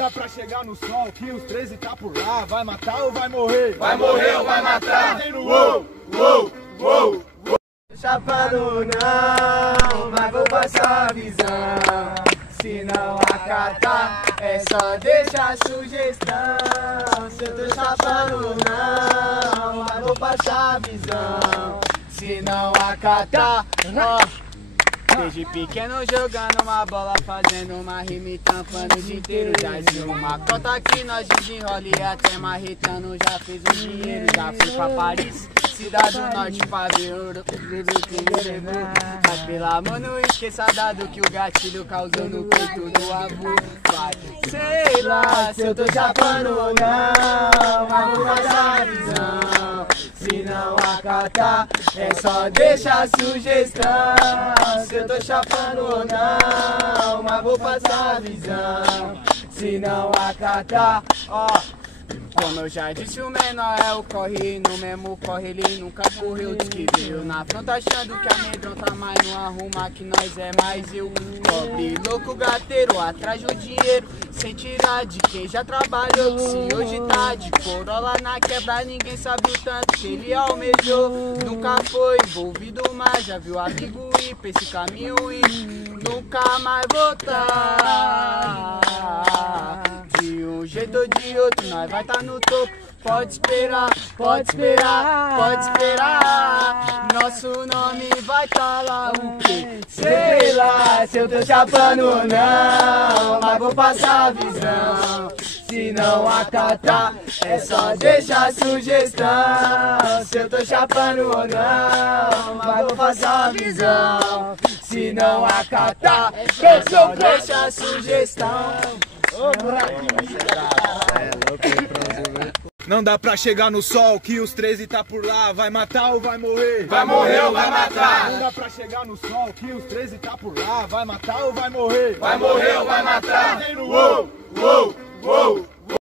dá pra chegar no sol que os 13 tá por lá. Vai matar ou vai morrer? Vai morrer ou vai matar? Uou, uou, uou. Chapando não, mas vou passar a visão. Se não acatar, é só deixar sugestão. Se eu tô chapando não, mas vou passar a visão. Se não acatar, ó. Desde pequeno jogando uma bola, fazendo uma rima e tampando o dia inteiro. Já de uma cota que nós desenrola e até marretando já fez um dinheiro. Já fui pra Paris, cidade do norte, pra ver o que me levou. Mas pela mão não esqueça dado que o gatilho causou no peito do avô. Sei lá se eu tô chapando ou não, mas vou passar a visão. Se não acatar, é só deixar sugestão. Se eu tô chapando ou não, mas vou passar a visão. Se não acatar, ó. Como eu já disse, o menor é o corre, no mesmo corre ele nunca correu. Diz que veio na fronta achando que amedronta, mas não arruma que nós é mais eu. Pobre, louco, gateiro, atrás do dinheiro, sem tirar de quem já trabalhou. Que se hoje tá de corolla na quebra, ninguém sabe o tanto que ele almejou. Nunca foi envolvido, mas já viu amigo ir pra esse caminho e nunca mais voltar. De um jeito ou de outro, nós vai tá no topo. Pode esperar, pode esperar, pode esperar. Nosso nome vai tá lá, o quê? Sei lá se eu tô chapando ou não, mas vou passar a visão. Se não acatar, é só deixar sugestão. Se eu tô chapando ou não, mas vou passar a visão. Se não acatar, é só deixar sugestão. Não dá pra chegar no sol que os 13 tá por lá. Vai matar ou vai morrer? Vai morrer ou vai matar? Não dá pra chegar no sol que os 13 tá por lá. Vai matar ou vai morrer? Vai morrer ou vai matar? Uou, uou, uou.